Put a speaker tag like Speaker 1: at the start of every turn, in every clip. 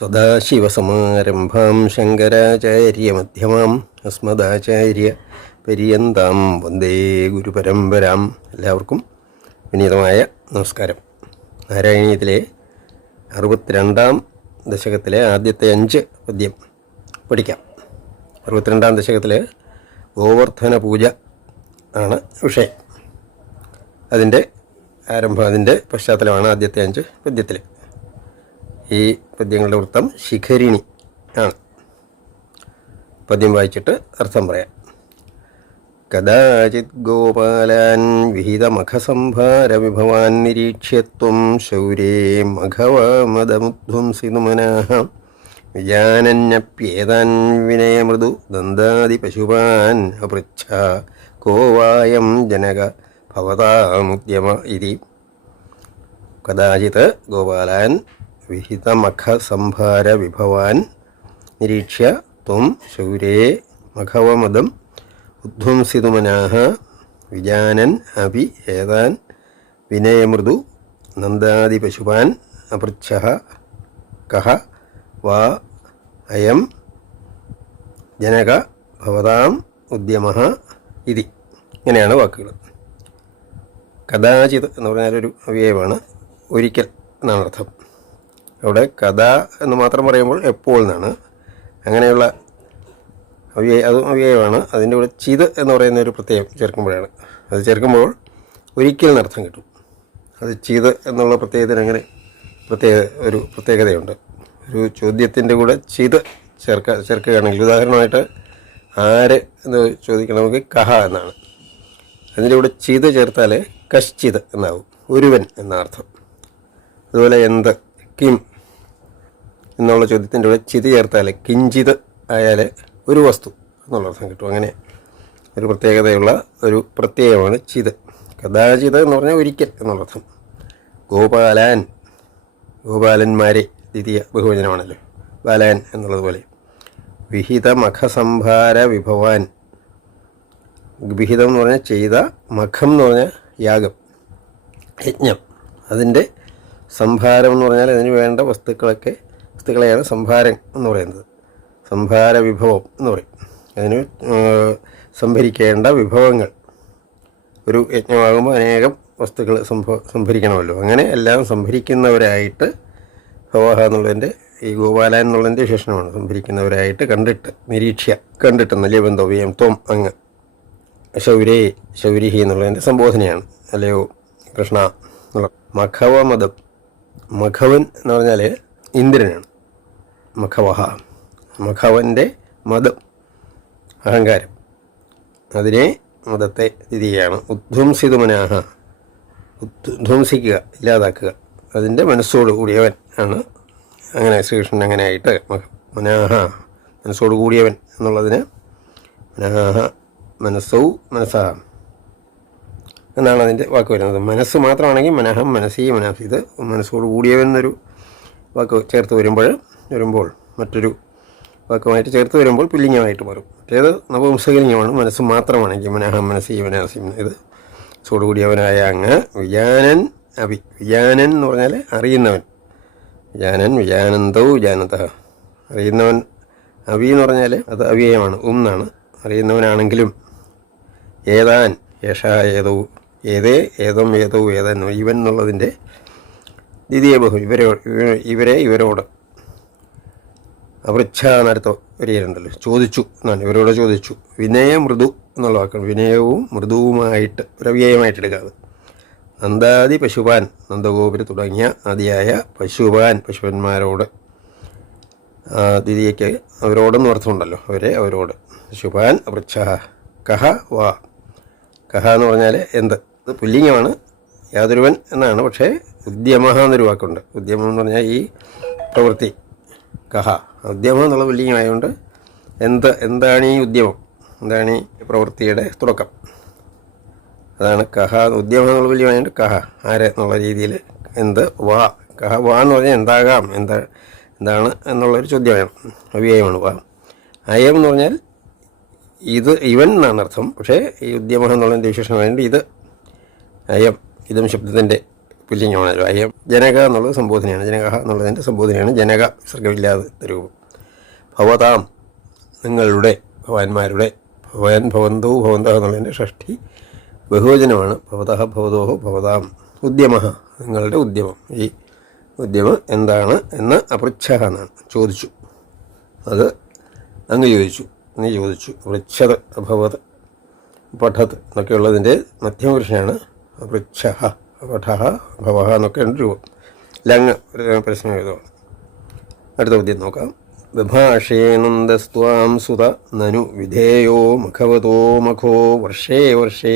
Speaker 1: സദാശിവസമാരംഭാം ശങ്കരാചാര്യമധ്യമാം അസ്മദാചാര്യ പര്യന്താം വന്ദേ ഗുരുപരമ്പരാം. എല്ലാവർക്കും വിനീതമായ നമസ്കാരം. നാരായണീയത്തിലെ അറുപത്തിരണ്ടാം ദശകത്തിലെ ആദ്യത്തെ അഞ്ച് പദ്യം പഠിക്കാം. അറുപത്തിരണ്ടാം ദശകത്തിലെ ഗോവർദ്ധന പൂജ ആണ് വിഷയം. അതിന്റെ ആരംഭം അതിന്റെ പശ്ചാത്തലമാണ് ആദ്യത്തെ അഞ്ച് പദ്യത്തിൽ ഈ പദ്യങ്ങളുടെ വൃത്തം ശിഖരിണി ആണ്. പദ്യം വായിച്ചിട്ട് അർത്ഥം പറയാം. കഥാചിത് ഗോപാലാൻ വിഹിതമഖസംഭാരവിഭവാൻ നിരീക്ഷ്യത്വം ശൗരേ മഘവമദമുധ്വംസിതുമനാഹ വിജാനന്യപ്യേതാൻ വിനയമൃദു ദന്താതി പശുപാൻ അപൃച്ഛ കോവായം ജനക ഭവതാമുദ്യമ ഇതി. കഥാചിത് ഗോപാലാൻ വിഹിതമഖസംഭാരവിഭവാൻ നിരീക്ഷ്യ ത്വം ശൗരേ മഖവമതം ഉദ്ധ്വംസിതുമനാഹ വിജാനൻ അപി ഏതാൻ വിനയമൃദു നന്ദാദിപശുപാൻ അപൃച്ഛ കഹ വാ അയം ജനക ഭവതാം ഉദ്യമ ഇതി. ഇങ്ങനെയാണ് വാക്കുകൾ. കഥാചിത് എന്ന് പറഞ്ഞാൽ ഒരു ഒരിക്കൽ എന്നാണ് അർത്ഥം അവിടെ കഥ എന്ന് മാത്രം പറയുമ്പോൾ എപ്പോൾ എന്നാണ്. അങ്ങനെയുള്ള അവ്യയ അതും അവ്യയമാണ്. അതിന്റെ കൂടെ ചിത് എന്ന് പറയുന്ന ഒരു പ്രത്യയം ചേർക്കുമ്പോഴാണ്. അത് ചേർക്കുമ്പോൾ ഒരിക്കൽ എന്നർത്ഥം കിട്ടും. അത് ചിത് എന്നുള്ള പ്രത്യേകത്തിന് അങ്ങനെ പ്രത്യേക ഒരു പ്രത്യേകതയുണ്ട്. ഒരു ചോദ്യത്തിന്റെ കൂടെ ചിത് ചേർക്ക ചേർക്കുകയാണെങ്കിൽ ഉദാഹരണമായിട്ട് ആര് എന്ന് ചോദിക്കണമെങ്കിൽ കഹ എന്നാണ്. അതിന്റെ കൂടെ ചിത് ചേർത്താൽ കശ്ചിത് എന്നാവും. ഒരുവൻ എന്ന അർത്ഥം. അതുപോലെ എന്ത് കിം എന്നുള്ള ചോദ്യത്തിന്റെ കൂടെ ചിത് ചേർത്താൽ കിഞ്ചിത് ആയാൽ ഒരു വസ്തു എന്നുള്ള അർത്ഥം കിട്ടും. അങ്ങനെ ഒരു പ്രത്യേകതയുള്ള ഒരു പ്രത്യയമാണ് ചിത്. കഥാചിത് എന്ന് പറഞ്ഞാൽ ഒരിക്കൽ എന്നുള്ള അർത്ഥം. ഗോപാലാൻ. ഗോപാലന്മാരെ ദ്വിതീയ ബഹുവചനമാണല്ലോ. ബാലാൻ എന്നുള്ളതുപോലെ വിഹിത മഖസംഭാര വിഭവാൻ. വിഹിതം എന്ന് പറഞ്ഞാൽ ചെയ്ത മഖം എന്ന് പറഞ്ഞാൽ യാഗം. യജ്ഞം. അതിന്റെ സംഭാരം എന്ന് പറഞ്ഞാൽ അതിന് വേണ്ട വസ്തുക്കളൊക്കെ വസ്തുക്കളെയാണ് സംഭാരം എന്ന് പറയുന്നത്. സംഭാര വിഭവം എന്ന് പറയും. അതിന് സംഭരിക്കേണ്ട വിഭവങ്ങൾ. ഒരു യജ്ഞമാകുമ്പോൾ അനേകം വസ്തുക്കൾ സംഭ സംഭരിക്കണമല്ലോ. അങ്ങനെ എല്ലാം സംഭരിക്കുന്നവരായിട്ട് ഭവഹ എന്നുള്ളതിന്റെ ഈ ഗോപാല എന്നുള്ളതിന്റെ വിശേഷണമാണ്. സംഭരിക്കുന്നവരായിട്ട് കണ്ടിട്ട് നിരീക്ഷ്യ കണ്ടിട്ട് നല്ല ബന്ധവ്യം ത്വം അങ്ങ് ശൗരേ ശൗരിഹി എന്നുള്ളതിന്റെ സംബോധനയാണ്. അല്ലയോ കൃഷ്ണ എന്നുള്ള മഖവമതം മഖവൻ എന്ന് പറഞ്ഞാൽ ഇന്ദ്രനാണ്. മഖവഹ. മഖവന്റെ മതം അഹങ്കാരം. അതിനെ മതത്തെ തിരികെയാണ്. ഉദ്ധ്വംസിതുമനാഹ ഉദ്ധ്വംസിക്കുക ഇല്ലാതാക്കുക. അതിന്റെ മനസ്സോട് കൂടിയവൻ ആണ് അങ്ങനെ ശ്രീകൃഷ്ണൻ അങ്ങനെയായിട്ട് മനാഹ മനസ്സോട് കൂടിയവൻ എന്നുള്ളതിന് മനാഹ മനസ്സൗ മനസ്സാഹ എന്നാണ് അതിന്റെ വാക്ക് വരുന്നത്. മനസ്സ് മാത്രമാണെങ്കിൽ മനഹം മനസ്സീ മനസ്സ്. ഇത് മനസ്സോട് കൂടിയവൻ എന്നൊരു വാക്ക് ചേർത്ത് വരുമ്പോൾ വരുമ്പോൾ മറ്റൊരു വാക്കുമായിട്ട് ചേർത്ത് വരുമ്പോൾ പുല്ലിംഗമായിട്ട് മാറും. മറ്റേത് നവംസകലിംഗമാണ് മനസ്സ് മാത്രമാണ്. ജിമനഹ മനസ്സ് ജീവനാസി ഇത് ചൂടുകൂടിയവനായ അങ്ങ് വിജാനൻ അഭി വിജാനൻ എന്ന് പറഞ്ഞാൽ അറിയുന്നവൻ. വിജാനൻ വിജാനന്തോ വിജാനത. അറിയുന്നവൻ അവി എന്ന് പറഞ്ഞാൽ അത് അവിയമാണ് ഉം എന്നാണ്. അറിയുന്നവനാണെങ്കിലും ഏതാൻ? യേഷ ഏതോ. ഏതേ? ഏതം ഏതോ ഏതാൻ. ഇവൻ എന്നുള്ളതിന്റെ ദ്വിതീയ ബഹു. ഇവരോ ഇവരെ ഇവരോട് അപൃച്ഛ എന്നടുത്ത വരികയുണ്ടല്ലോ ചോദിച്ചു എന്നാണ്. ഇവരോട് ചോദിച്ചു വിനയ മൃദു എന്നുള്ള വാക്കാണ്. വിനയവും മൃദുവുമായിട്ട് പ്രവ്യയമായിട്ട് എടുക്കാതെ. നന്ദാദി പശുപാൻ നന്ദഗോപുര തുടങ്ങിയ ആദിയായ പശുപാൻ പശുപന്മാരോട്. ദ്വിതീയയ്ക്ക് അവരോടെന്ന് അർത്ഥമുണ്ടല്ലോ. അവരെ അവരോട്. പശുപാൻ അപൃച്ഛ കഹ വാ. കഹ എന്ന് പറഞ്ഞാൽ എന്ത്? ഇത് പുല്ലിംഗമാണ്. യാതൊരുവൻ എന്നാണ്. പക്ഷേ ഉദ്യമ എന്നൊരു വാക്കുണ്ട്. ഉദ്യമം എന്ന് പറഞ്ഞാൽ ഈ പ്രവൃത്തി. കഹ. ഉദ്യമം എന്നുള്ള പുല്ലിംഗമായതുകൊണ്ട് എന്ത് എന്താണ് ഈ ഉദ്യമം? എന്താണ് ഈ പ്രവൃത്തിയുടെ തുടക്കം? അതാണ് കഹ. ഉദ്യമം എന്നുള്ള പുല്ലിംഗമായതുകൊണ്ട് കഹ. ആര് എന്നുള്ള രീതിയിൽ എന്ത് വാ. കഹ വാ എന്ന് പറഞ്ഞാൽ എന്താകാം? എന്താ എന്താണ് എന്നുള്ളൊരു ചോദ്യമാണ് അവ്യയമാണ് വാ. അയം എന്ന് പറഞ്ഞാൽ ഇത് ഇവൻ എന്നാണ് അർത്ഥം. പക്ഷേ ഈ ഉദ്യമം എന്നുള്ളതിന്റെ വിശേഷമായതുകൊണ്ട് ഇത് അയം ഇതും ശബ്ദത്തിന്റെ പുല്ലിംഗമാണല്ലോ അയ്യം. ജനക എന്നുള്ളത് സംബോധനയാണ്. ജനക എന്നുള്ളതിന്റെ സംബോധനയാണ് ജനക വിസർഗമില്ലാതെ രൂപം ഭവതാം. നിങ്ങളുടെ ഭവാന്മാരുടെ ഭവൻ ഭവന്തോ ഭവന്ത എന്നുള്ളതിന്റെ ഷഷ്ടി ബഹുവചനമാണ്. ഭവത ഭവതോ ഭവതാം. ഉദ്യമ നിങ്ങളുടെ ഉദ്യമം. ഈ ഉദ്യമം എന്താണ് എന്ന് അപൃച്ഛ എന്നാണ്. ചോദിച്ചു. അത് അങ്ങ് ചോദിച്ചു. നീ ചോദിച്ചു. അപൃച്ഛത് അഭവത് പഠത് എന്നൊക്കെയുള്ളതിന്റെ മധ്യമപുരുഷനാണ് പൃച്ഛ പഠ ഭവഹ എന്നൊക്കെ ഉണ്ട് രൂപം ലങ് പ്രശ്നം എഴുതുകയാണ് അടുത്ത പദ്യം നോക്കാം. വിഭാഷേനന്ദസ്വാം സുത നനു വിധേയോ മഖവതോ മഖോ വർഷേ വർഷേ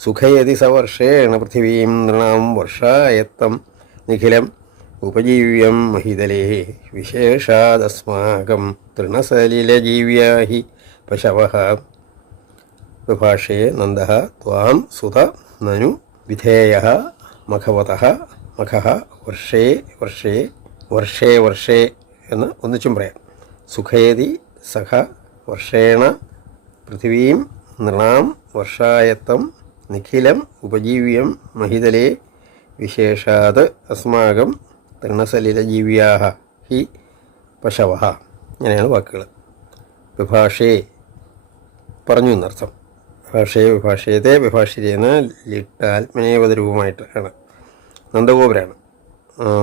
Speaker 1: സുഖയതി സവർഷേണ പൃഥിവീം നൃണാം വർഷായത്തം നിഖിലം ഉപജീവ്യം മഹിതലേ വിശേഷാദസ്മാകം തൃണസലിലജീവ്യാ ഹി പശവ. വിഭാഷേ നന്ദ ത്വാം സുത നനു വിധേയ മഖവത മഖ വർഷേ വർഷേ വർഷേ വർഷേ എന്ന് ഒന്നിച്ചും പറയാം. സുഖേതി സഹ വർഷേണ പൃഥിവീം നൃണാം വർഷായത്തം നിഖിലം ഉപജീവ്യം മഹിതലേ വിശേഷാത് അസ്മാകം തൃണസലിലജീവ്യാ ഹി പശവ. ഇങ്ങനെയാണ് വാക്കുകൾ വിഭാഷേ. പറഞ്ഞു എന്നർത്ഥം. ഭാഷയെ വിഭാഷയത്തെ വിഭാഷിക്കുന്ന ലിട്ടാത്മനേപത ആണ് നന്ദഗോപുരാണ്.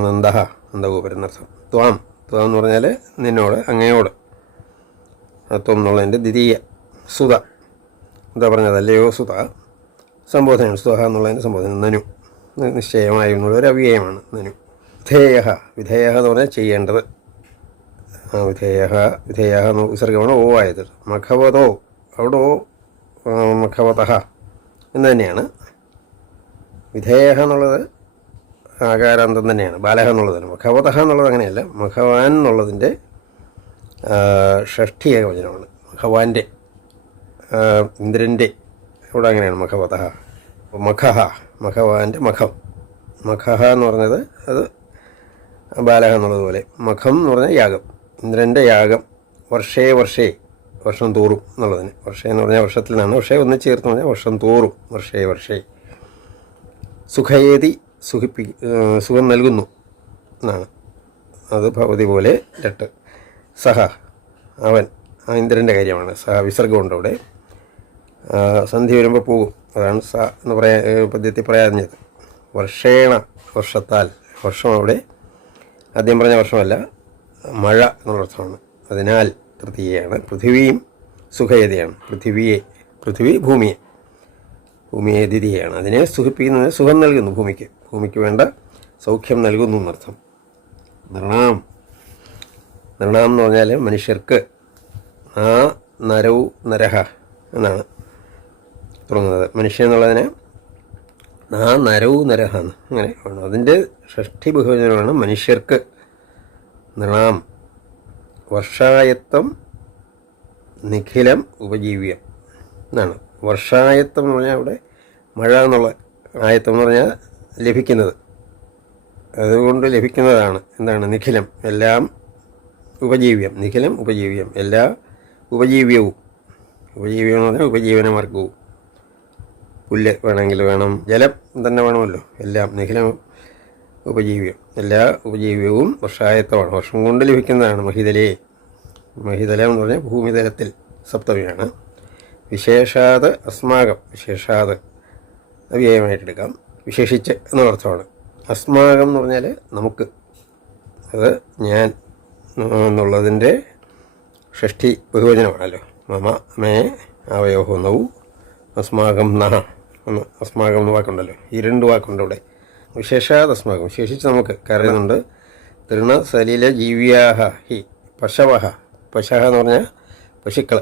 Speaker 1: നന്ദഹ നന്ദഗോപുരം എന്നർത്ഥം ത്വാം. ത്വാം എന്ന് പറഞ്ഞാൽ നിന്നോട് അങ്ങയോട്. ത്വം എന്നുള്ളതിന്റെ ദ്വിതീയ സുത. എന്താ പറഞ്ഞത് അല്ലയോ സുത. സംബോധനയാണ്. സുത എന്നുള്ളതിന്റെ സംബോധന. നനു. നിശ്ചയമായി എന്നുള്ള എന്നുള്ളൊരു അവ്യയമാണ്. നനു. വിധേയ വിധേയ എന്ന് പറഞ്ഞാൽ ചെയ്യേണ്ടത്. വിധേയ വിധേയ എന്ന് വിസർഗമാണ് ഓ ആയത്. മഖവതോ. അവിടെ ആ, എന്ന് തന്നെയാണ്. വിധേയ എന്നുള്ളത് ആകാരാന്തം തന്നെയാണ്. ബാലഹ എന്നുള്ളതാണ് മഖവതഃ എന്നുള്ളത് അങ്ങനെയല്ല. മഖവാൻ എന്നുള്ളതിന്റെ ഷഷ്ടി ഏകവചനമാണ് മഖവാന്റെ ഇന്ദ്രന്റെ ഇവിടെ അങ്ങനെയാണ് മഖവതഹ. മഖഹ മഖവാന്റെ മഖം. മഖഹ എന്ന് പറഞ്ഞത് അത് ബാലഹ എന്നുള്ളതുപോലെ മഖം എന്ന് പറഞ്ഞാൽ യാഗം. ഇന്ദ്രന്റെ യാഗം. വർഷേ വർഷേ. വർഷം തോറും എന്നുള്ളതിന്. വർഷേ എന്ന് പറഞ്ഞാൽ വർഷത്തിൽ നിന്നാണ് വർഷേ ഒന്ന് ചേർത്ത് പറഞ്ഞാൽ വർഷം തോറും. വർഷേ വർഷേ. സുഖയേതി സുഖിപ്പി സുഖം നൽകുന്നു എന്നാണ്. അത് ഭഗവതി പോലെ രട്ട്. സഹ അവൻ ഇന്ദ്രന്റെ കാര്യമാണ്. സഹ വിസർഗമുണ്ട് അവിടെ. സന്ധി വരുമ്പോൾ പോകും. അതാണ് സ എന്ന് പറയാ പദ്യത്തിൽ പറയാഞ്ഞത്. വർഷേണ വർഷത്താൽ. വർഷം അവിടെ ആദ്യം പറഞ്ഞ വർഷമല്ല മഴ എന്നുള്ള അർത്ഥമാണ് അതിനാൽ തൃതീയയാണ് പൃഥിവിയും സുഖയതയാണ്. പൃഥിവിയെ പൃഥിവി ഭൂമിയെ. ഭൂമിയെ ദ്വിതീയാണ്. അതിനെ സുഖിപ്പിക്കുന്നത് സുഖം നൽകുന്നു ഭൂമിക്ക്. ഭൂമിക്ക് വേണ്ട സൗഖ്യം നൽകുന്നു എന്നർത്ഥം. നൃണാം നൃണാം എന്ന് പറഞ്ഞാൽ മനുഷ്യർക്ക് ആ നരവു നരഹ എന്നാണ് തുടങ്ങുന്നത്. മനുഷ്യൻ എന്നുള്ളതിനെ ആ നരവു നരഹ എന്ന് അങ്ങനെ അതിന്റെ ഷഷ്ടി ബഹുവചനമാണ് മനുഷ്യർക്ക് നൃണാം വർഷായത്തം നിഖിലം ഉപജീവ്യം എന്നാണ്. വർഷായത്വം എന്ന് പറഞ്ഞാൽ അവിടെ മഴ എന്നുള്ള ആയത്വം എന്ന് പറഞ്ഞാൽ ലഭിക്കുന്നത്. അതുകൊണ്ട് ലഭിക്കുന്നതാണ്. എന്താണ്? നിഖിലം. എല്ലാം ഉപജീവ്യം. നിഖിലം ഉപജീവ്യം. എല്ലാ ഉപജീവ്യവും. ഉപജീവ്യം എന്ന് പറഞ്ഞാൽ ഉപജീവന മാർഗവും പുല്ല് വേണമെങ്കിൽ വേണം. ജലം തന്നെ വേണമല്ലോ. എല്ലാം നിഖിലം ഉപജീവ്യം. എല്ലാ ഉപജീവ്യവും വർഷായത്തമാണ്. വർഷം കൊണ്ട് ലഭിക്കുന്നതാണ് മഹിതലേ. മഹിതലം എന്ന് പറഞ്ഞാൽ ഭൂമിതലത്തിൽ സപ്തമിയാണ്. വിശേഷാത് അസ്മാകം. വിശേഷാത് അവ്യയമായിട്ടെടുക്കാം വിശേഷിച്ച് എന്നുള്ള അർത്ഥമാണ്. അസ്മാകം എന്ന് പറഞ്ഞാൽ നമുക്ക്. അത് ഞാൻ എന്നുള്ളതിന്റെ ഷഷ്ടി ബഹുവചനമാണല്ലോ. മമ മേ അവയോഹോ നൗ അസ്മാകം നഹ എന്ന് അസ്മാകം എന്ന് വാക്കുണ്ടല്ലോ. ഈ രണ്ട് വാക്കുണ്ട് ഇവിടെ വിശേഷാത് ശേഷിച്ച് നമുക്ക് കരുതുന്നുണ്ട് തൃണ സലില ജീവിയാഹ ഹി പശവഹ. പശഹ എന്ന് പറഞ്ഞാൽ പശുക്കൾ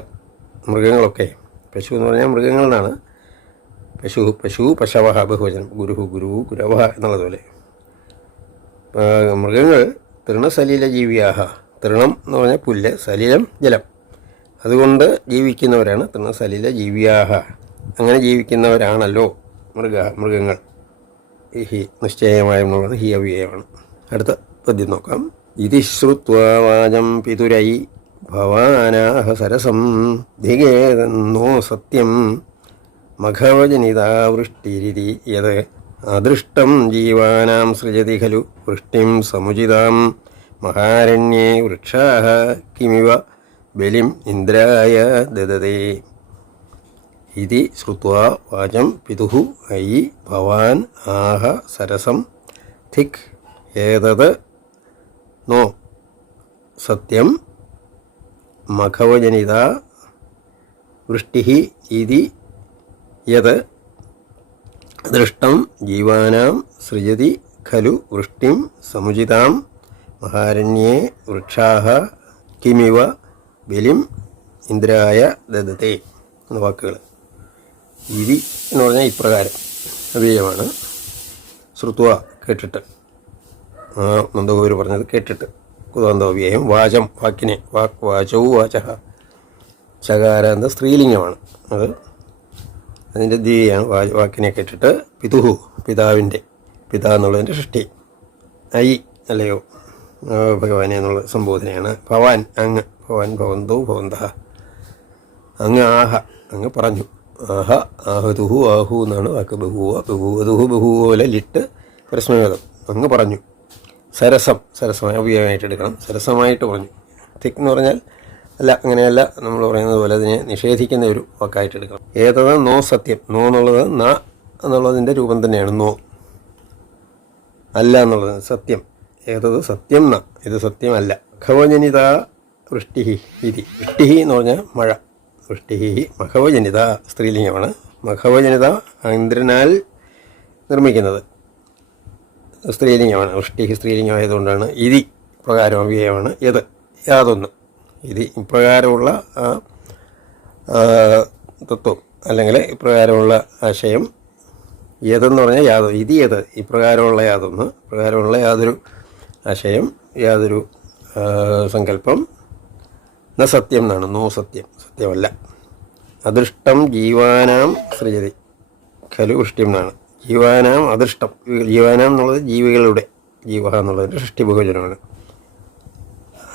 Speaker 1: മൃഗങ്ങളൊക്കെ. പശു എന്ന് പറഞ്ഞാൽ മൃഗങ്ങളാണ് പശു പശു പശവഹ ബഹുവചനം. ഗുരുഹു ഗുരു ഗുരവഹ എന്നുള്ളതുപോലെ മൃഗങ്ങൾ തൃണസലില ജീവിയാഹ. തൃണം എന്ന് പറഞ്ഞാൽ പുല്ല് സലിലം ജലം. അതുകൊണ്ട് ജീവിക്കുന്നവരാണ് തൃണസലില ജീവിയാഹ. അങ്ങനെ ജീവിക്കുന്നവരാണല്ലോ മൃഗ മൃഗങ്ങൾ. ഹി നിശ്ചയമായും എന്നുള്ളത് ഹി അവ്യയമാണ്. അടുത്ത പദ്യം നോക്കാം. ഇതി ശ്രുത്വാചം വാചം പിതുരൈ ഭവാനാഹ സരസം ദിഗേതന്നോ സത്യം മഖവജനിതാ വൃഷ്ടിരിതി യത് അദൃഷ്ടം ജീവാനാം സൃജതി ഖലു വൃഷ്ടിം സമുചിതാം മഹാരണ്യേ വൃക്ഷാ കിമിവ ബലിം ഇന്ദ്രായ ദദതേ ഇതി ശ്രുവാ വാചം പിതു അയി ഭവാൻ ആഹ സരസം ധിക് ഏതത് നോ സത്യം മഖവജനിത വൃഷ്ടി ഇതി യത് ദൃഷ്ടം ജീവാനാം സൃജതി ഖലു വൃഷ്ടിം സമുചിതാം മഹാരണ്യേ വൃക്ഷാഹ കിമിവ ബലിം ഇന്ദ്രായ ദദത്തെ എന്ന വാക്കുകൾ ഇതി എന്ന് പറഞ്ഞാൽ ഇപ്രകാരം അവ്യയമാണ് ശ്രുത്വ കേട്ടിട്ട്. നന്ദഗോപുര് പറഞ്ഞത് കേട്ടിട്ട്. കുതാന്തവ്യയം വാചം വാക്കിനെ വാക് വാചവും വാച ചകാര എന്ന സ്ത്രീലിംഗമാണ് അത്. അതിന്റെ ദ്വിയാണ് വാച വാക്കിനെ കേട്ടിട്ട് പിതുഹു പിതാവിന്റെ പിതാ എന്നുള്ളതിന്റെ സൃഷ്ടി. ഐ അല്ലയോ ഭഗവാനെ എന്നുള്ള സംബോധനയാണ്. ഭവാൻ അങ്ങ് ഭവാൻ ഭവന്തോ ഭവന്ത അങ്ങ് ആഹ അങ്ങ് പറഞ്ഞു. ആഹ ആഹതുഹു ആഹു എന്നാണ് വാക്ക്. ബഹുവ ബഹുവതുഹു ബഹുവോലെ ലിട്ട് പ്രശ്നവേദം അങ്ങ് പറഞ്ഞു. സരസം സരസമായി അവ്യയമായിട്ട് എടുക്കണം. സരസമായിട്ട് പറഞ്ഞു. തിക് എന്ന് പറഞ്ഞാൽ അല്ല അങ്ങനെയല്ല നമ്മൾ പറയുന്നത് പോലെ അതിനെ നിഷേധിക്കുന്ന ഒരു വാക്കായിട്ട് എടുക്കണം. ഏതത് നോ സത്യം. നോ എന്നുള്ളത് ന എന്നുള്ളതിന്റെ രൂപം തന്നെയാണ് നോ. അല്ല എന്നുള്ളത് സത്യം. ഏതത് സത്യം ന. ഇത് സത്യമല്ല. ഖവജനിത വൃഷ്ടിഹി ഇതി. വൃഷ്ടിഹി എന്ന് പറഞ്ഞാൽ മഴ. വൃഷ്ടി മഹവജനിത സ്ത്രീലിംഗമാണ്. മഹവജനിത ഇന്ദ്രനാൽ നിർമ്മിക്കുന്നത്. സ്ത്രീലിംഗമാണ്. വൃഷ്ടി സ്ത്രീലിംഗമായതുകൊണ്ടാണ്. ഇതി പ്രകാരം അവ്യയമാണ്. യത് യാതൊന്ന്. ഇത് ഇപ്രകാരമുള്ള തത്വം അല്ലെങ്കിൽ ഇപ്രകാരമുള്ള ആശയം ഏതെന്ന് പറഞ്ഞാൽ യാതൊരു ഇത് ഏത് ഇപ്രകാരമുള്ള യാതൊന്ന് പ്രകാരമുള്ള യാതൊരു ആശയം യാതൊരു സങ്കല്പം ന സത്യം എന്നാണ്. നോ സത്യം. സത്യമല്ല. അദൃഷ്ടം ജീവാനാം സൃജതി. ഖലു വൃഷ്ടിം എന്നാണ്. ജീവാനാം അദൃഷ്ടം. ജീവാനാം എന്നുള്ളത് ജീവികളുടെ ജീവ എന്നുള്ളതിന്റെ സൃഷ്ടി ബഹുജനമാണ്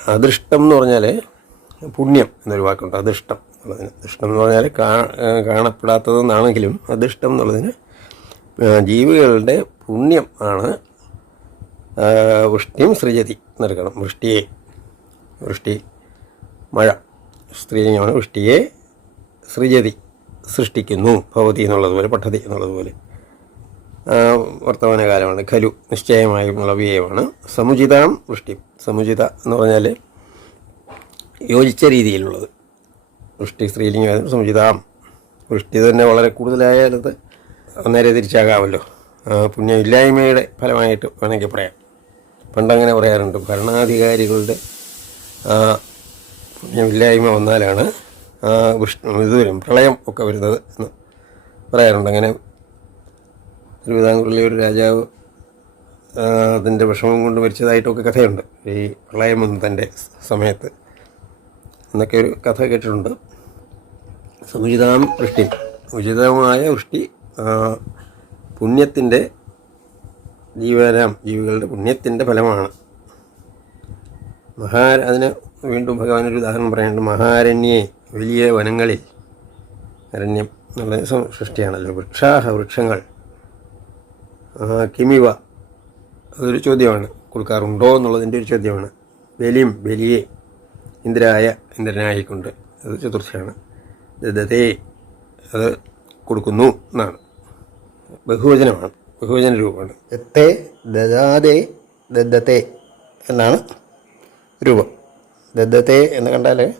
Speaker 1: അദൃഷ്ടം എന്ന് പറഞ്ഞാൽ പുണ്യം എന്നൊരു വാക്കുണ്ട്. അദൃഷ്ടം എന്നുള്ളതിന്. അദൃഷ്ടം എന്ന് പറഞ്ഞാൽ കാണപ്പെടാത്തതെന്നാണെങ്കിലും അദൃഷ്ടം എന്നുള്ളതിന് ജീവികളുടെ പുണ്യം ആണ് വൃഷ്ടിയും സൃജതി. നൽകണം വൃഷ്ടിയെ. വൃഷ്ടി മഴ. സ്ത്രീയാണ് വൃഷ്ടിയെ സൃജതി സൃഷ്ടിക്കുന്നു. ഭവതി എന്നുള്ളതുപോലെ പദ്ധതി എന്നുള്ളതുപോലെ. വർത്തമാനകാലമാണ്. ഖലു നിശ്ചയമായുള്ള വ്യയമാണ് സമുചിതാം വൃഷ്ടി. സമുചിത എന്ന് പറഞ്ഞാൽ യോജിച്ച രീതിയിലുള്ളത്. വൃഷ്ടി സ്ത്രീലിംഗം സമുചിതാം. വൃഷ്ടി തന്നെ വളരെ കൂടുതലായാലത് നേരെ തിരിച്ചാകാമല്ലോ പുണ്യമില്ലായ്മയുടെ ഫലമായിട്ട് വേണമെങ്കിൽ പറയാം. പണ്ടങ്ങനെ പറയാറുണ്ട് ഭരണാധികാരികളുടെ പുണ്യമില്ലായ്മ വന്നാലാണ് ഇത് വരും പ്രളയം ഒക്കെ വരുന്നത് എന്ന് പറയാറുണ്ട്. അങ്ങനെ തിരുവിതാംകൂറിലെ ഒരു രാജാവ് അതിന്റെ വിഷമം കൊണ്ട് മരിച്ചതായിട്ടൊക്കെ കഥയുണ്ട്. ഈ പ്രളയം തന്റെ സമയത്ത് എന്നൊക്കെ ഒരു കഥ കേട്ടിട്ടുണ്ട്. സമുചിതാം വൃഷ്ടി ഉചിതമായ വൃഷ്ടി പുണ്യത്തിന്റെ ജീവനാം ജീവികളുടെ പുണ്യത്തിന്റെ ഫലമാണ്. മഹാ വീണ്ടും ഭഗവാൻ ഒരു ഉദാഹരണം പറയുന്നുണ്ട് മഹാരണ്യെ വലിയ വനങ്ങളിൽ അരണ്യം നല്ല സൃഷ്ടിയാണല്ലോ. വൃക്ഷാഹ വൃക്ഷങ്ങൾ. കിമിവ. അതൊരു ചോദ്യമാണ്. കൊടുക്കാറുണ്ടോ എന്നുള്ളതിന്റെ ഒരു ചോദ്യമാണ്. ബലിയും ബലിയെ ഇന്ദ്രായ ഇന്ദ്രനായിക്കൊണ്ട്. അത് ചതുർത്ഥിയാണ്. ദദതേ അത് കൊടുക്കുന്നു എന്നാണ്. ബഹുവചനമാണ്. ബഹുവചന രൂപമാണ്. ദത്തേ ദദാതേ ദദ്ദത്തെ എന്നാണ് രൂപം. ദദ്ദത്തെ എന്ന് കണ്ടാൽ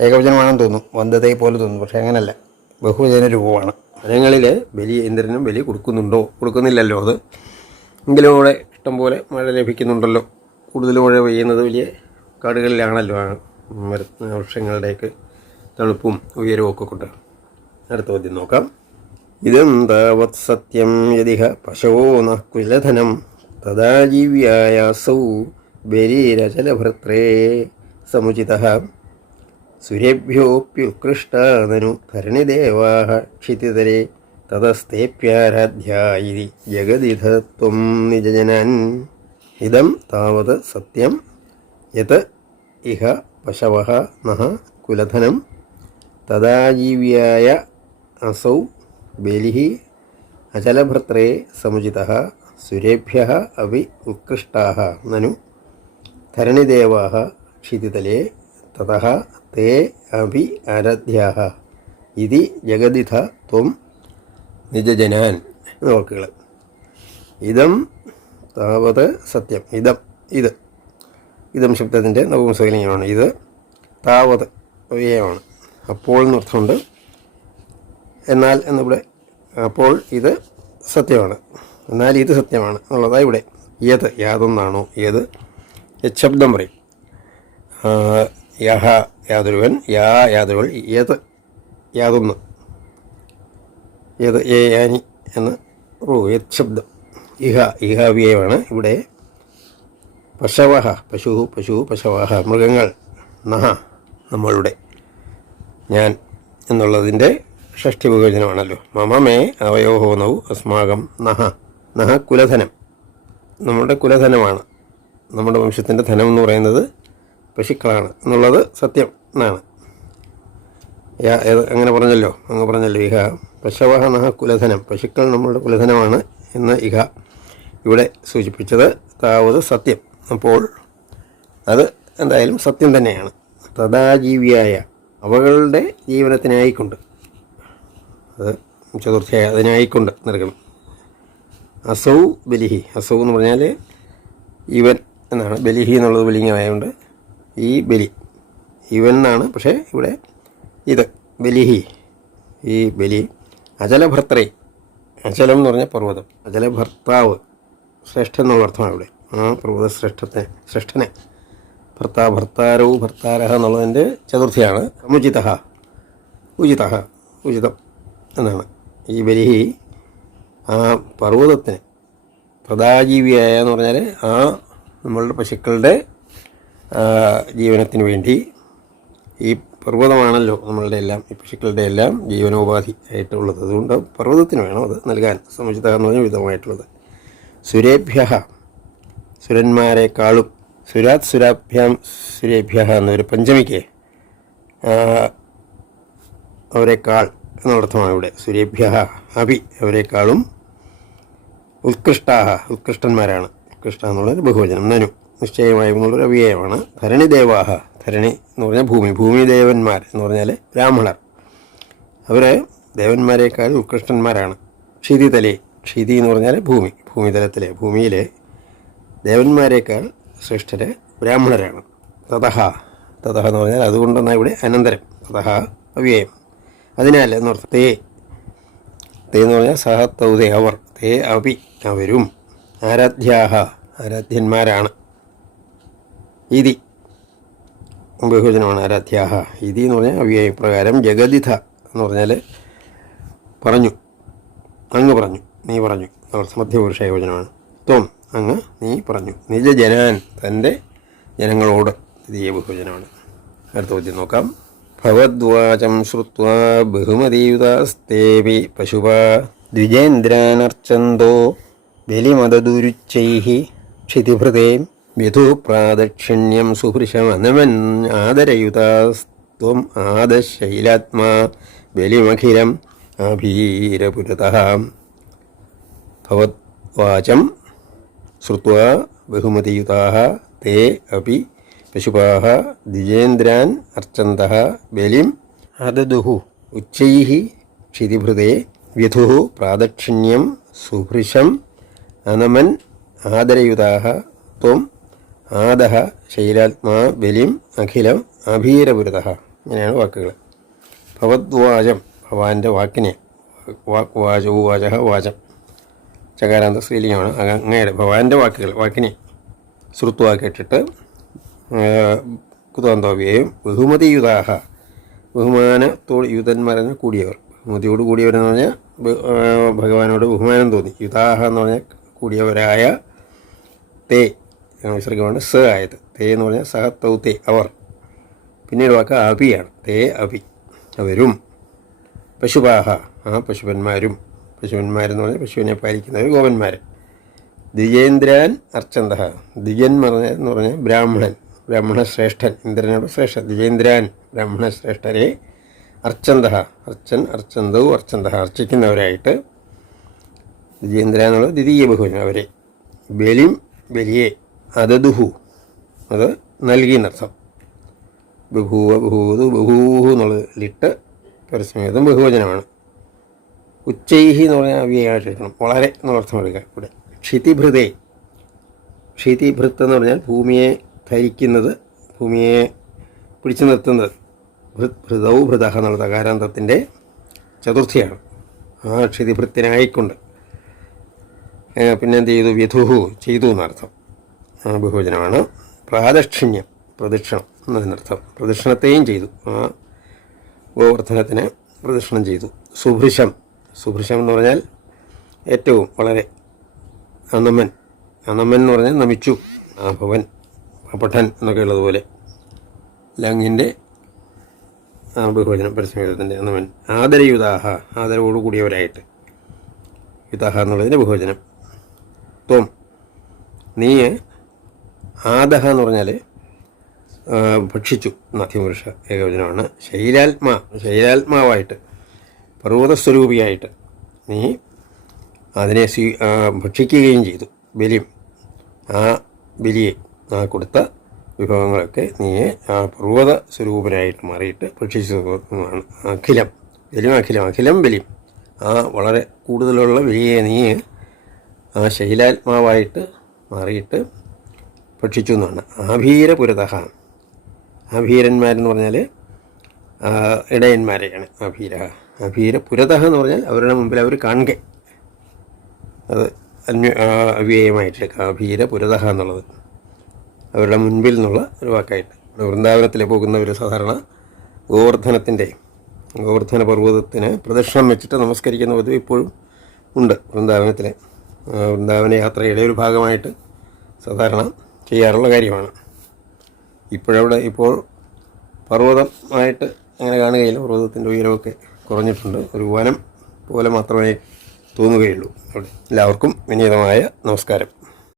Speaker 1: ഏകവചനമാണെന്ന് തോന്നും. വന്ദതയെ പോലെ തോന്നും. പക്ഷേ അങ്ങനല്ല. ബഹുവചന രൂപമാണ്. വനങ്ങളിൽ ബലി ഇന്ദ്രനും ബലി കൊടുക്കുന്നുണ്ടോ? കൊടുക്കുന്നില്ലല്ലോ അത്. എങ്കിലും ഇവിടെ ഇഷ്ടംപോലെ മഴ ലഭിക്കുന്നുണ്ടല്ലോ. കൂടുതൽ മഴ പെയ്യുന്നത് വലിയ കാടുകളിലാണല്ലോ മര വൃക്ഷങ്ങളുടെയൊക്കെ തണുപ്പും ഉയരവും ഒക്കെ കൊണ്ട്. അടുത്ത ചോദ്യം നോക്കാം. ഇതം താവത് സത്യം യതിഹ പശവോ ന കുലധനം തഥാ ജീവിയായാസൗ ബലീരചലഭർത്രേ സമുചിത. സുരേഭ്യോപ്യുത്കൃഷ്ടാനു ധരണിദേവാः ക്ഷിതിതരെ തതസ്തേപ്യാരാധ്യാ ഇതി ജഗദിധത്വം നിജജനാൻ. ഇതം താവത് സത്യം യത് ഇഹ പശവ നഹ കുലധനം തദാജീവ്യായ അസൗ ബലി അചലഭർത്രേ സമുചിത. സുരേഭ്യ അപി ഉത്കൃഷ്ടാ നനു ധരണിദേവാ ക്ഷിതിതലേ തതഃ തേ അഭി ആരാധ്യാഹ ഇതി ജഗതിഥ ത്വം നിജജനാൻ വാക്കുകൾ ഇതം താവത് സത്യം ഇതം ഇത് ഇതം ശബ്ദത്തിന്റെ നവംസകലിംഗമാണ് ഇത് താവത് വ്യയമാണ്। അപ്പോൾ എന്നർത്ഥമുണ്ട് എന്നാൽ എന്നിവിടെ അപ്പോൾ ഇത് സത്യമാണ്। എന്നാൽ ഇത് സത്യമാണ് എന്നുള്ളതാണ് ഇവിടെ। ഏത് യാതൊന്നാണോ? ഏത്? ശബ്ദം പറയും യഹ യാതൊരുവൻ യാ യാതൊരുവൻ ഏത് യാതൊന്ന്. ഏത് ഏ യാനി എന്ന്. റൂ യത് ശബ്ദം. ഇഹ ഇഹ വ്യയമാണ് ഇവിടെ. പശവഹ പശു പശു പശവഹ മൃഗങ്ങൾ നഹ നമ്മളുടെ ഞാൻ എന്നുള്ളതിന്റെ ഷഷ്ടി ബഹുവചനമാണല്ലോ മമമേ അവയോഹോ നൗ അസ്മാകം നഹ. നഹ കുലധനം. നമ്മുടെ കുലധനമാണ്. നമ്മുടെ വംശത്തിന്റെ ധനം എന്ന് പറയുന്നത് പശുക്കളാണ് എന്നുള്ളത് സത്യം എന്നാണ്. അങ്ങനെ പറഞ്ഞല്ലോ അങ്ങ് പറഞ്ഞല്ലോ. ഇഹ പശവഹ നഹ കുലധനം പശുക്കൾ നമ്മളുടെ കുലധനമാണ് എന്ന് ഇഹ ഇവിടെ സൂചിപ്പിച്ചത് താവത് സത്യം. അപ്പോൾ അത് എന്തായാലും സത്യം തന്നെയാണ്. തഥാജീവിയായ അവകളുടെ ജീവനത്തിനായിക്കൊണ്ട് അത് ചതുർത്ഥിയായ അതിനായിക്കൊണ്ട് നൽകണം അസൗ ബലിഹി അസൗ എന്ന് പറഞ്ഞാൽ ഇവൻ എന്നാണ് ബലിഹി എന്നുള്ളത് ബലിംഗമായതുകൊണ്ട് ഈ ബലി. ഇവൻ എന്നാണ് പക്ഷേ ഇവിടെ ഇത് ബലിഹി ഈ ബലി അചലഭർത്തേ അചലം എന്ന് പറഞ്ഞാൽ പർവതം. അചലഭർത്താവ് ശ്രേഷ്ഠ എന്നുള്ള അർത്ഥമാണ് ഇവിടെ. ആ പർവത ശ്രേഷ്ഠത്തെ ശ്രേഷ്ഠനെ. ഭർത്താ ഭർത്താരോ ഭർത്താരഹ എന്നുള്ളതിന്റെ ചതുർത്ഥിയാണ്. സമുചിത ഉചിത ഉചിതം എന്നാണ്. ഈ ബലിഹി ആ പർവതത്തിന് പ്രദാജീവിയായ എന്ന് പറഞ്ഞാൽ ആ നമ്മളുടെ പശുക്കളുടെ ജീവനത്തിന് വേണ്ടി ഈ പർവതമാണല്ലോ നമ്മളുടെ എല്ലാം ഈ പശുക്കളുടെ എല്ലാം ജീവനോപാധി ആയിട്ടുള്ളത്. അതുകൊണ്ട് പർവതത്തിന് വേണം അത് നൽകാൻ സമുചിത എന്ന് പറഞ്ഞ വിധമായിട്ടുള്ളത്. സുരേഭ്യ സുരന്മാരെക്കാളും സുരാത് സുരാഭ്യാം സുരേഭ്യ എന്നൊരു പഞ്ചമിക്ക് അവരെക്കാൾ എന്നർത്ഥമാണ് ഇവിടെ. സുരേഭ്യ അഭി അവരെക്കാളും ഉത്കൃഷ്ടാഹ ഉത്കൃഷ്ടന്മാരാണ്. ഉത്കൃഷ്ട എന്നുള്ളൊരു ബഹുവചനം. നനു. നിശ്ചയമായും എന്നുള്ളൊരു അവ്യയമാണ് ധരണി ദേവാഹ. ധരണി എന്ന് പറഞ്ഞാൽ ഭൂമി. ഭൂമി ദേവന്മാർ എന്ന് പറഞ്ഞാൽ ബ്രാഹ്മണർ. അവർ ദേവന്മാരെക്കാൾ ഉത്കൃഷ്ടന്മാരാണ്. ക്ഷിതിതലേ. ക്ഷിതി എന്ന് പറഞ്ഞാൽ ഭൂമി. ഭൂമിതലത്തിലെ ഭൂമിയിലെ ദേവന്മാരെക്കാൾ ശ്രേഷ്ഠര് ബ്രാഹ്മണരാണ്. തതഹ. തതഹ എന്ന് പറഞ്ഞാൽ അതുകൊണ്ടെന്നാൽ ഇവിടെ അനന്തരം. തതഹ അവ്യയം. അതിനാൽ എന്നർത്ഥം തേ. തേ എന്ന് പറഞ്ഞാൽ സഹ തൗതേ അവർ. തേ അപി. അവരും. ആരാധ്യാഹ ആരാധ്യന്മാരാണ്. ഇതി. ബഹുവചനമാണ് ആരാധ്യാഹ. ഇതി എന്ന് പറഞ്ഞാൽ അവ്യയ പ്രകാരം ജഗതിഥ എന്ന് പറഞ്ഞാൽ പറഞ്ഞു. അങ്ങ് പറഞ്ഞു നീ പറഞ്ഞു. മധ്യപുരുഷ യോജനമാണ് ത്വം അങ്ങ് നീ പറഞ്ഞു. നിജജനാൻ തന്റെ ജനങ്ങളോട് ദ്വിതീയ ബഹുവചനമാണ് അടുത്ത ചോദ്യം നോക്കാം. ഭവദ്വാചം ശ്രുത്വാ ബഹുമതിയുതാസ്തേ പശുപ ദ്വിജേന്ദ്രാനർച്ചന്തോ ബലിമതദുരുച്ചൈഹി ക്ഷിതിഭൃതേം വിധുപ്രാദക്ഷിണ്യം സുഹൃശമനവൻ ആദരയുതാസ്ത്വം ആദശൈലാത്മാ ബലിമഖിരം അഭീരപുരത. ഭവത്വാചം ശ്രുവ ബഹുമതിയുതാ. തേ അപ്പി പശുപാഹ ദ്വിജേന്ദ്രാൻ അർച്ചന്ത. ബലിം അതദുഹു ഉച്ചൈ ക്ഷിതിഭൃതേ വിധു പ്രാദക്ഷിണ്യം സുഭൃശം അനമൻ ആദരയുതാഹ ത്വം ആദഹ ശൈലാത്മാ ബലിം അഖിലം അഭീരപുരത ഇങ്ങനെയാണ് വാക്കുകൾ ഭവദ്വാചം ഭവാന്റെ വാക്കിനെ. വാക്ക് വാച വാചം. ചകാരാന്ത സ്ത്രീലിംഗമാണ് അങ്ങയുടെ ഭവാന്റെ വാക്കുകൾ വാക്കിനെ ശ്രുത്വാ കേട്ടിട്ട് കുതാന്തോവ്യയും ബഹുമതിയുതാഹ. ബഹുമാനത്തോട് യുതന്മാരെന്ന് കൂടിയവർ. ബഹുമതിയോട് കൂടിയവരെന്ന് പറഞ്ഞാൽ ഭഗവാനോട് ബഹുമാനം തോന്നി. യുതാഹ എന്ന് പറഞ്ഞാൽ കൂടിയവരായ തേ വിസർഗമാണ് സ ആയത്. തേ എന്ന് പറഞ്ഞാൽ സഹ തൗ തേ അവർ. പിന്നീട് വാക്ക് അഭിയാണ്. തേ അഭി അവരും. പശുപാഹ ആ പശുപന്മാരും പശുപന്മാരെന്ന് പറഞ്ഞാൽ പശുവിനെ പാലിക്കുന്നവർ ഗോപന്മാർ ദ്വിജേന്ദ്രാൻ അർച്ചന്ത പറഞ്ഞ എന്ന് പറഞ്ഞാൽ ബ്രാഹ്മണൻ. ബ്രാഹ്മണ ശ്രേഷ്ഠൻ ഇന്ദ്രനോട് ശ്രേഷ്ഠൻ ദ്വിജേന്ദ്രാൻ ബ്രാഹ്മണ ശ്രേഷ്ഠരെ അർച്ചന്ത അർച്ചൻ അർച്ചന്തവും അർച്ചന്ത അർച്ചിക്കുന്നവരായിട്ട് ദ്വിജേന്ദ്ര എന്നുള്ളത് ദ്വിതീയ ബഹുവചനം അവരെ. ബലിം ബലിയെ അതദുഹു അത് നൽകി എന്നർത്ഥം ബഹൂവ ബഹൂതു ബഹൂഹു എന്നുള്ളത് ലിട്ട് പരസ്യമേതം ബഹുവചനമാണ്. ഉച്ചൈഹി എന്ന് പറഞ്ഞാൽ അവ്യയായിട്ട് എടുക്കണം വളരെ എന്നുള്ള അർത്ഥം എടുക്കുക ഇവിടെ. ക്ഷിതിഭൃതേ. ക്ഷിതിഭൃത്ത് എന്ന് പറഞ്ഞാൽ ഭൂമിയെ ധരിക്കുന്നത് ഭൂമിയെ പിടിച്ചു നിർത്തുന്നത്. ഭൃത് ഭൃതൗ ഭൃതഹ എന്നുള്ള തകാരാന്തത്തിന്റെ ചതുർത്ഥിയാണ്. ആ ക്ഷിതിഭൃത്തിനായിക്കൊണ്ട്. പിന്നെ എന്ത് ചെയ്തു? വിധുഹു ചെയ്തു എന്നർത്ഥം. ബഹുവചനമാണ്. പ്രാദക്ഷിണ്യം പ്രദക്ഷിണം എന്നതിനർത്ഥം. പ്രദക്ഷിണത്തെയും ചെയ്തു. ആ ഗോവർദ്ധനത്തിന് പ്രദക്ഷിണം ചെയ്തു. സുഭൃശം. സുഭൃശം എന്ന് പറഞ്ഞാൽ ഏറ്റവും വളരെ അന്നമ്മൻ അന്നമ്മൻ എന്ന് പറഞ്ഞാൽ നമിച്ചു. ആ ഭവൻ പഠൻ എന്നൊക്കെ ഉള്ളതുപോലെ ലങ്ങിന്റെ ബഹുവചനം പരസ്യത്തിന്റെ അന്നമ്മൻ ആദരയുതാഹ. ആദരവോടുകൂടിയവരായിട്ട്. യുതാഹ എന്നുള്ളതിന്റെ ബഹുവചനം. ത്വം നീ ആദഹ എന്ന് പറഞ്ഞാൽ ഭക്ഷിച്ചു. മധ്യപുരുഷ ഏകവചനമാണ്. ശൈലാത്മാ ശൈലാത്മാവായിട്ട് പർവതസ്വരൂപിയായിട്ട് നീ അതിനെ സ്വീ ഭക്ഷിക്കുകയും ചെയ്തു. ബലിയും ആ ബലിയെ ആ കൊടുത്ത വിഭവങ്ങളൊക്കെ നീ ആ പർവത സ്വരൂപനായിട്ട് മാറിയിട്ട് ഭക്ഷിച്ചതാണ് അഖിലം ബലിയും അഖിലം അഖിലം ബലിയും. ആ വളരെ കൂടുതലുള്ള ബലിയെ നീ ആ ശൈലാത്മാവായിട്ട് മാറിയിട്ട് ഭക്ഷിച്ചു എന്നാണ്. ആഭീരപുരതഹ. ആഭീരന്മാരെന്ന് പറഞ്ഞാൽ ഇടയന്മാരെയാണ് അഭീര അഭീര എന്ന് പറഞ്ഞാൽ അവരുടെ മുമ്പിൽ അവർ കാണുക. അത് അന്യ ആ, അവ്യയമായിട്ട് ആഭീര പുരതഹ എന്നുള്ളത്. അവരുടെ മുൻപിൽ നിന്നുള്ള ഒരു വാക്കായിട്ട്. വൃന്ദാവനത്തിൽ പോകുന്നവർ സാധാരണ ഗോവർദ്ധനത്തിന്റെ ഗോവർദ്ധന പർവതത്തിന് പ്രദക്ഷിണം വെച്ചിട്ട് നമസ്കരിക്കുന്ന പതിവ് ഇപ്പോഴും ഉണ്ട് വൃന്ദാവനത്തിലെ. വൃന്ദാവന യാത്രയുടെ ഒരു ഭാഗമായിട്ട് സാധാരണ ചെയ്യാറുള്ള കാര്യമാണ്. ഇപ്പോഴവിടെ ഇപ്പോൾ പർവതമായിട്ട് അങ്ങനെ കാണുകയില്ല. പർവതത്തിന്റെ ഉയരമൊക്കെ കുറഞ്ഞിട്ടുണ്ട്. ഒരു വനം പോലെ മാത്രമേ തോന്നുകയുള്ളൂ. അവിടെ എല്ലാവർക്കും വിനീതമായ നമസ്കാരം.